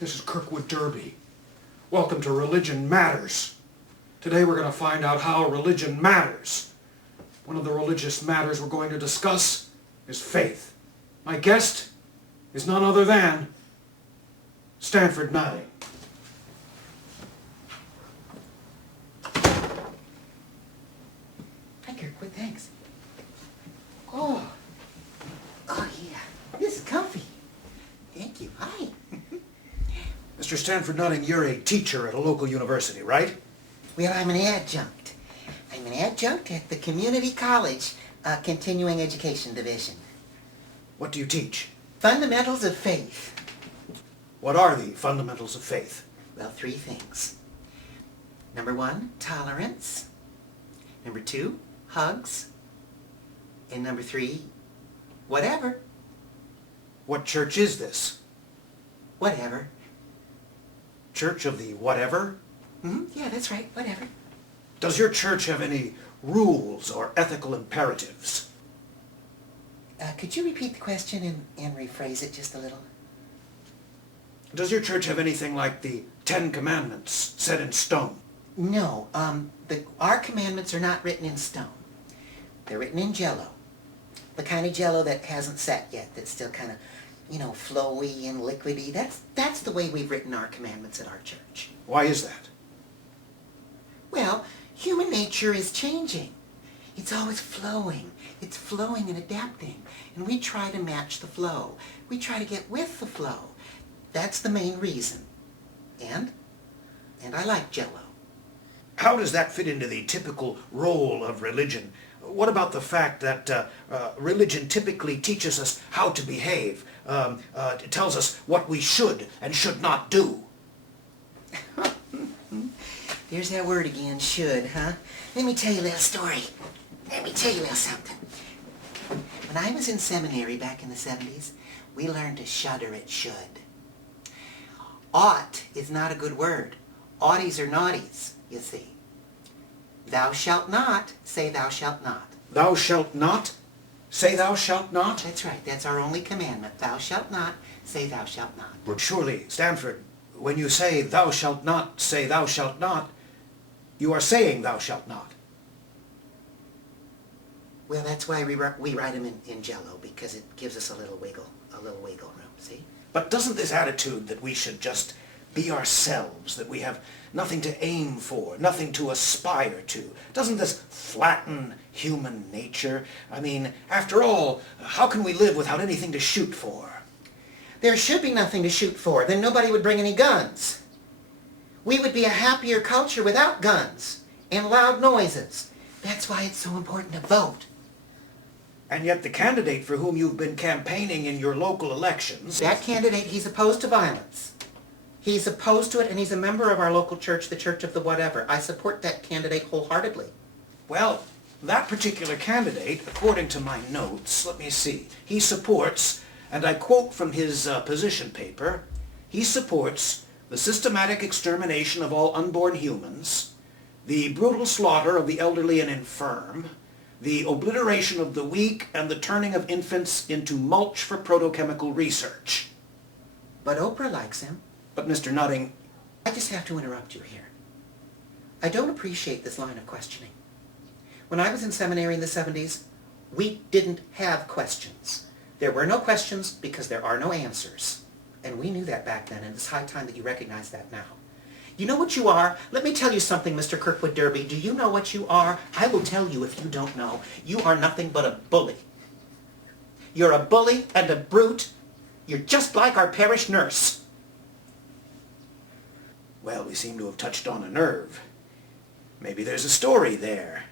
This is Kirkwood Derby. Welcome to Religion Matters. Today we're going to find out how religion matters. One of the religious matters we're going to discuss is faith. My guest is none other than Stanford Nutting. Hi, Kirkwood, thanks. Oh yeah, this is comfy. Thank you, hi. Mr. Stanford Nutting, you're a teacher at a local university, right? Well, I'm an adjunct. I'm an adjunct at the Community College Continuing Education Division. What do you teach? Fundamentals of faith. What are the fundamentals of faith? Well, 3 things. Number 1, tolerance. Number 2, hugs. And number 3, whatever. What church is this? Whatever. Church of the whatever? Yeah, that's right, whatever. Does your church have any rules or ethical imperatives? Could you repeat the question and rephrase it just a little? Does your church have anything like the 10 Commandments set in stone? No, our commandments are not written in stone. They're written in jello. The kind of jello that hasn't set yet, that's still kind of, flowy and liquidy. That's the way we've written our commandments at our church. Why is that? Well, human nature is changing. It's always flowing. It's flowing and adapting. And we try to match the flow. We try to get with the flow. That's the main reason. And I like jello. How does that fit into the typical role of religion? What about the fact that religion typically teaches us how to behave? It tells us what we should and should not do. There's that word again, should, huh? Let me tell you a little story. Let me tell you a little something. When I was in seminary back in the 70s, we learned to shudder at should. Ought is not a good word. Oughties are naughties, you see. Thou shalt not, say thou shalt not. Thou shalt not? Say thou shalt not? That's right, that's our only commandment. Thou shalt not, say thou shalt not. But surely, Stanford, when you say thou shalt not, say thou shalt not, you are saying thou shalt not. Well, that's why we write them in jello, because it gives us a little wiggle room, see? But doesn't this attitude that we should just be ourselves, that we have nothing to aim for, nothing to aspire to, doesn't this flatten human nature? I mean, after all, how can we live without anything to shoot for? There should be nothing to shoot for. Then nobody would bring any guns. We would be a happier culture without guns and loud noises. That's why it's so important to vote. And yet the candidate for whom you've been campaigning in your local elections... That candidate, he's opposed to violence. He's opposed to it, and he's a member of our local church, the Church of the Whatever. I support that candidate wholeheartedly. Well, that particular candidate, according to my notes, let me see, he supports, and I quote from his position paper, he supports the systematic extermination of all unborn humans, the brutal slaughter of the elderly and infirm, the obliteration of the weak, and the turning of infants into mulch for protochemical research. But Oprah likes him. But Mr. Nutting... I just have to interrupt you here. I don't appreciate this line of questioning. When I was in seminary in the 70s, we didn't have questions. There were no questions because there are no answers. And we knew that back then, and it's high time that you recognize that now. You know what you are? Let me tell you something, Mr. Kirkwood Derby. Do you know what you are? I will tell you if you don't know. You are nothing but a bully. You're a bully and a brute. You're just like our parish nurse. Well, we seem to have touched on a nerve. Maybe there's a story there.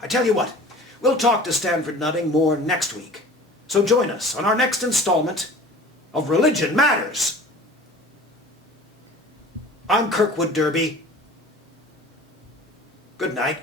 I tell you what, we'll talk to Stanford Nutting more next week. So join us on our next installment of Religion Matters. I'm Kirkwood Derby. Good night.